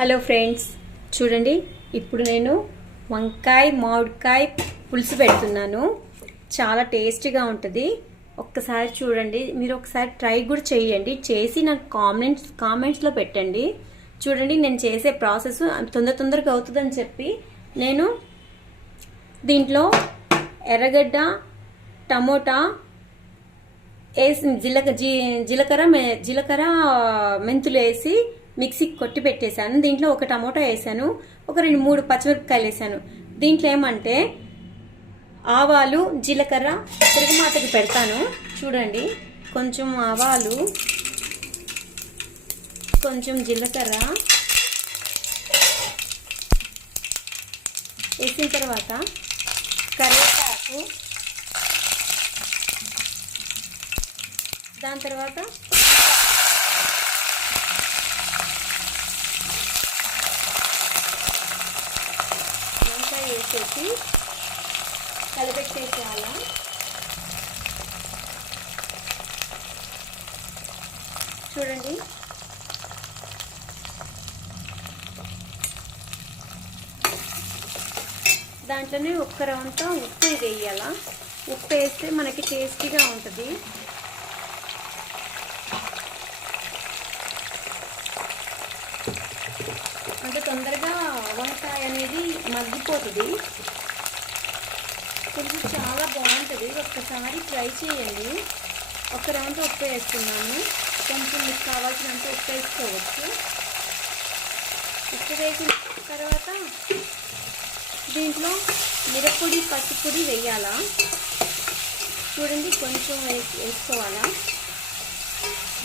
Hello friends, చూడండి ఇప్పుడు నేను వంకాయ మామిడికాయ పులుసు పెడుతున్నాను. చాలా టేస్టీగా ఉంటుంది. ఒక్కసారి చూడండి, మీరు ఒకసారి ట్రై కూడా చేయండి. చేసి నాకు కామెంట్స్లో పెట్టండి. చూడండి, నేను చేసే ప్రాసెస్ తొందరగా అవుతుందని చెప్పి నేను దీంట్లో ఎర్రగడ్డ, టమోటా వేసి జీలకర్ర మెంతులు వేసి మిక్సీకి కొట్టి పెట్టేశాను. దీంట్లో ఒక టమోటా వేసాను, ఒక 2-3 పచ్చిమిరపకాయలు వేసాను. దీంట్లో ఏమంటే ఆవాలు, జీలకర్ర తిరగమాతకి పెడతాను. చూడండి, కొంచెం ఆవాలు, కొంచెం జీలకర్ర వేసిన తర్వాత కరివేపాకు, దాని తర్వాత వంకాయ వేసేసి కలిపెట్టేసేయాలా. చూడండి, దాంట్లోనే ఒక్క రవంత ఉప్పు వేయాలా. ఉప్పు వేస్తే మనకి టేస్టీగా ఉంటుంది. అంటే తొందరగా వంకాయ అనేది మగ్గిపోతుంది. పులుసు చాలా బాగుంటుంది. ఒక్కసారి ట్రై చేయండి. ఒక రౌండ్ ఉప్పు వేస్తున్నాను. కొంచెం మీకు కావాల్సినంత ఉప్పు వేసుకోవచ్చు. ఉప్పు వేసిన తర్వాత దీంట్లో మిరప్పొడి, పసుపొడి వేయాలా. చూడండి, కొంచెం వేసుకోవాలా.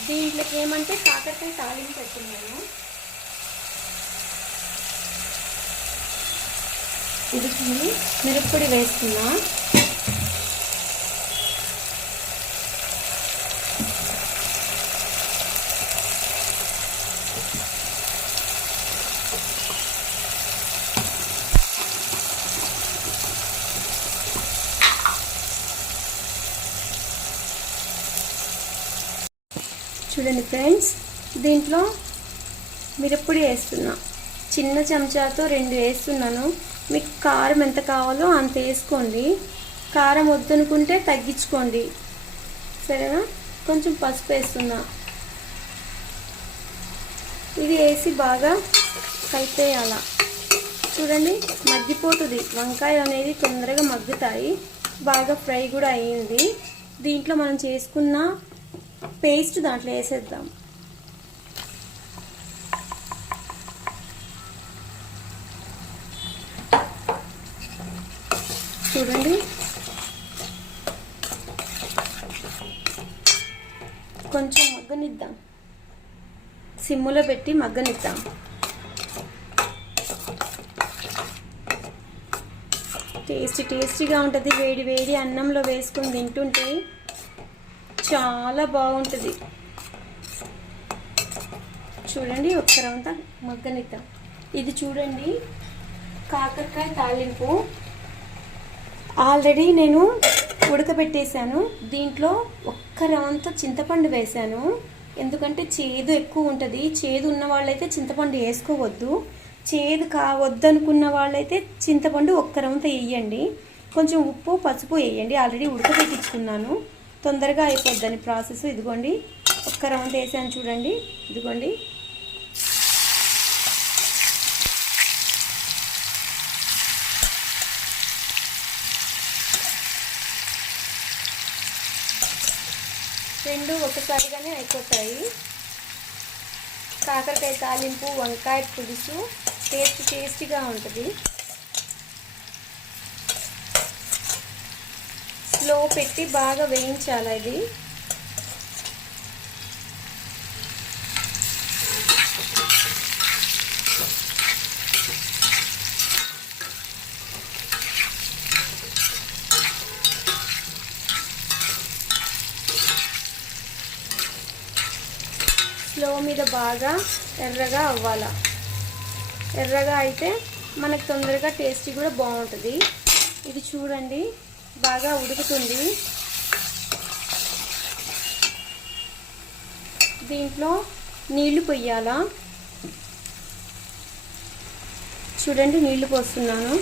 దీంట్లోకి ఏమంటే కాకరకాయ తాలింపు పెట్టుకున్నాను. ఇది మిరప్పొడి వేస్తున్నా. చూడండి ఫ్రెండ్స్, దీంట్లో మిరప్పొడి వేస్తున్నా. చిన్న చెంచాతో 2 వేస్తున్నాను. మీకు కారం ఎంత కావాలో అంత వేసుకోండి. కారం వద్దనుకుంటే తగ్గించుకోండి, సరేనా. కొంచెం పసుపు వేస్తున్నా. ఇది వేసి బాగా కలిపేయాల. చూడండి, మగ్గిపోతుంది. వంకాయ అనేది తొందరగా మగ్గుతాయి. బాగా ఫ్రై కూడా అయ్యింది. దీంట్లో మనం చేసుకున్న పేస్ట్ దాంట్లో వేసేద్దాం. చూడండి, కొంచెం మగ్గనిద్దాం. సిమ్ములో పెట్టి మగ్గనిద్దాం. టేస్టీగా ఉంటుంది. వేడి వేడి అన్నంలో వేసుకొని తింటుంటే చాలా బాగుంటుంది. చూడండి, ఒక్కరంతా మగ్గనిద్దాం. ఇది చూడండి, కాకరకాయ తాలింపు ఆల్రెడీ నేను ఉడకబెట్టేశాను. దీంట్లో ఒక్క రవంత చింతపండు వేశాను. ఎందుకంటే చేదు ఎక్కువ ఉంటుంది. చేదు ఉన్న వాళ్ళైతే చింతపండు వేసుకోవద్దు. చేదు కావద్దనుకున్న వాళ్ళైతే చింతపండు ఒక్క రవంత వేయండి. కొంచెం ఉప్పు, పసుపు వేయండి. ఆల్రెడీ ఉడకబెట్టించుకున్నాను. తొందరగా అయిపోద్దని ప్రాసెస్. ఇదిగోండి, ఒక్క రవంత వేసాను. చూడండి, ఇదిగోండి. రెండు ఒకసారిగానే అయిపోతాయి. కాకరకాయ తాలింపు, వంకాయ పులుసు టేస్టీగా ఉంటుంది. స్లో పెట్టి బాగా వేయించాలి. ఇది స్లో మీద బాగా ఎర్రగా అవ్వాలి. ఎర్రగా అయితే మనకు తొందరగా టేస్ట్ కూడా బాగుంటుంది. ఇది చూడండి, బాగా ఉడుకుతుంది. దీంట్లో నీళ్లు పొయ్యాలా. చూడండి నీళ్లు పోస్తున్నాను.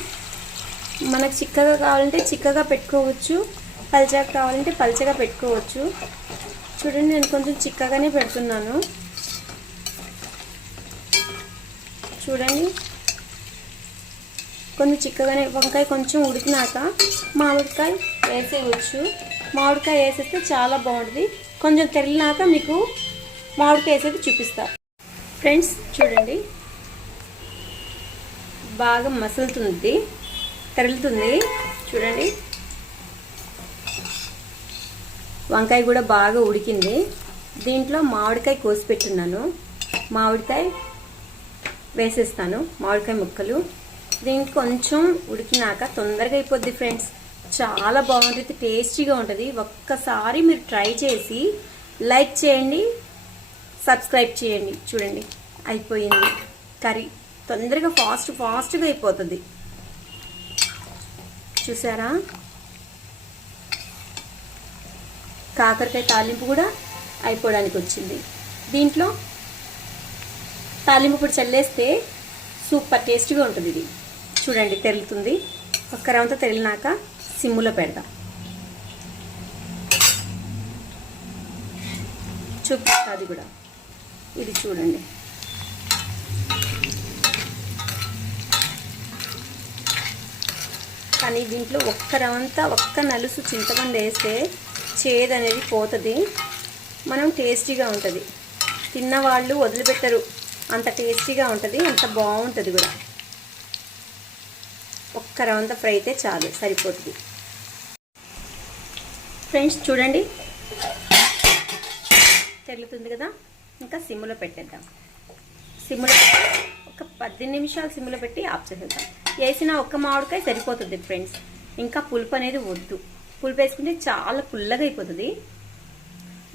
మనకు చిక్కగా కావాలంటే చిక్కగా పెట్టుకోవచ్చు, పల్చగా కావాలంటే పల్చగా పెట్టుకోవచ్చు. చూడండి నేను కొంచెం చిక్కగానే పెడుతున్నాను. చూడండి కొంచెం చిక్కగానే. వంకాయ కొంచెం ఉడికినాక మామిడికాయ వేసేయవచ్చు. మామిడికాయ వేసేస్తే చాలా బాగుంటుంది. కొంచెం తెరిలినాక మీకు మామిడికాయ వేసేది చూపిస్తా. ఫ్రెండ్స్ చూడండి బాగా మసులుతుంది, తెరులుతుంది. చూడండి వంకాయ కూడా బాగా ఉడికింది. దీంట్లో మామిడికాయ కోసి పెట్టున్నాను. మామిడికాయ వేసేస్తాను, మామిడికాయ ముక్కలు. దీనికి కొంచెం ఉడికినాక తొందరగా అయిపోద్ది ఫ్రెండ్స్. చాలా బాగుంటుంది, టేస్టీగా ఉంటుంది. ఒక్కసారి మీరు ట్రై చేసి లైక్ చేయండి, సబ్స్క్రైబ్ చేయండి. చూడండి అయిపోయింది కర్రీ. తొందరగా ఫాస్ట్గా అయిపోతుంది. చూసారా, కాకరకాయ తాలింపు కూడా అయిపోవడానికి వచ్చింది. దీంట్లో తాలింపు పొడి చల్లేస్తే సూపర్ టేస్టీగా ఉంటుంది ఇది. చూడండి తెరులుతుంది. ఒక్క రవంతా తెరిలినాక సిమ్ములో పెడదాం. చూపిస్తుంది కూడా ఇది. చూడండి కానీ దీంట్లో ఒక్క రవంతా ఒక్క నలుసు చింతపండు వేస్తే చేదు అనేది పోతుంది. మనం టేస్టీగా ఉంటుంది. తిన్నవాళ్ళు వదిలిపెట్టరు, అంత టేస్టీగా ఉంటుంది, అంత బాగుంటుంది కూడా. ఒక్క రవంతా ఫ్రై అయితే చాలు, సరిపోతుంది. ఫ్రెండ్స్ చూడండి తెరులుతుంది కదా. ఇంకా సిమ్లో పెట్టేద్దాం. సిమ్లో ఒక 10 నిమిషాలు సిమ్లో పెట్టి ఆఫ్ చేసేద్దాం. వేసిన ఒక్క మామిడికాయ సరిపోతుంది ఫ్రెండ్స్. ఇంకా పులుపు అనేది వద్దు. పులుపు వేసుకుంటే చాలా పుల్లగా అయిపోతుంది.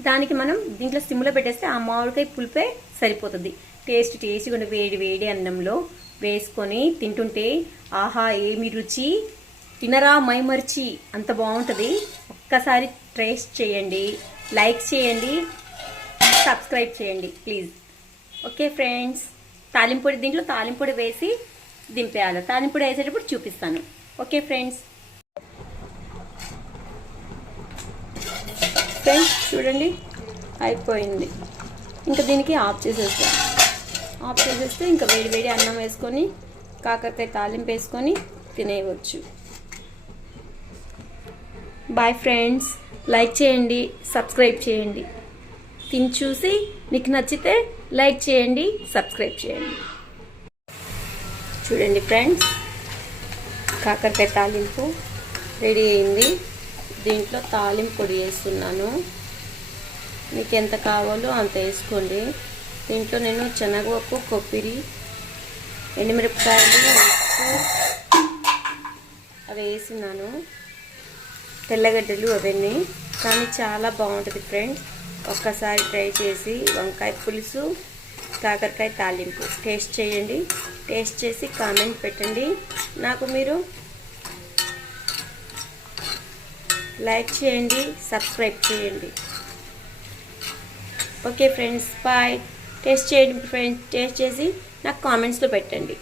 దానికి మనం దీంట్లో సిమ్లో పెట్టేస్తే ఆ మామిడికాయ పులుపే సరిపోతుంది. టేస్టీగా ఉండే వేడి అన్నంలో వేసుకొని తింటుంటే ఆహా ఏమి రుచి, తినరా మైమర్చి, అంత బాగుంటుంది. ఒక్కసారి టేస్ట్ చేయండి, లైక్ చేయండి, సబ్స్క్రైబ్ చేయండి ప్లీజ్. ఓకే ఫ్రెండ్స్, తాలింపొడి దీంట్లో తాలింపొడి వేసి దింపేయాలి. తాలింపొడి వేసేటప్పుడు చూపిస్తాను. ఓకే ఫ్రెండ్స్ చూడండి అయిపోయింది. ఇంకా దీనికి ఆఫ్ చేసేస్తాం. ఆఫ్ చేసేస్తే ఇంకా వేడి అన్నం వేసుకొని కాకరకాయ తాలింపు వేసుకొని తినేయవచ్చు. బాయ్ ఫ్రెండ్స్, లైక్ చేయండి, సబ్స్క్రైబ్ చేయండి. తిని చూసి మీకు నచ్చితే లైక్ చేయండి, సబ్స్క్రైబ్ చేయండి. చూడండి ఫ్రెండ్స్ కాకరకాయ తాలింపు రెడీ అయింది. దీంట్లో తాలింపు పొడి వేస్తున్నాను. మీకు ఎంత కావాలో అంత వేసుకోండి. దీంట్లో నేను శనగపప్పు, కొబ్బరి, ఎండుమిరపకాయలు, ఉప్పు అవి వేస్తున్నాను. తెల్లగడ్డలు అవన్నీ. కానీ చాలా బాగుంటుంది ఫ్రెండ్స్. ఒక్కసారి ట్రై చేసి వంకాయ పులుసు, కాకరకాయ తాలింపు టేస్ట్ చేయండి. టేస్ట్ చేసి కామెంట్ పెట్టండి. నాకు మీరు లైక్ చేయండి, సబ్స్క్రైబ్ చేయండి. Okay friends bye. టేస్ట్ చేయండి ఫ్రెండ్స్. టేస్ట్ చేసి నాకు కామెంట్స్లో పెట్టండి.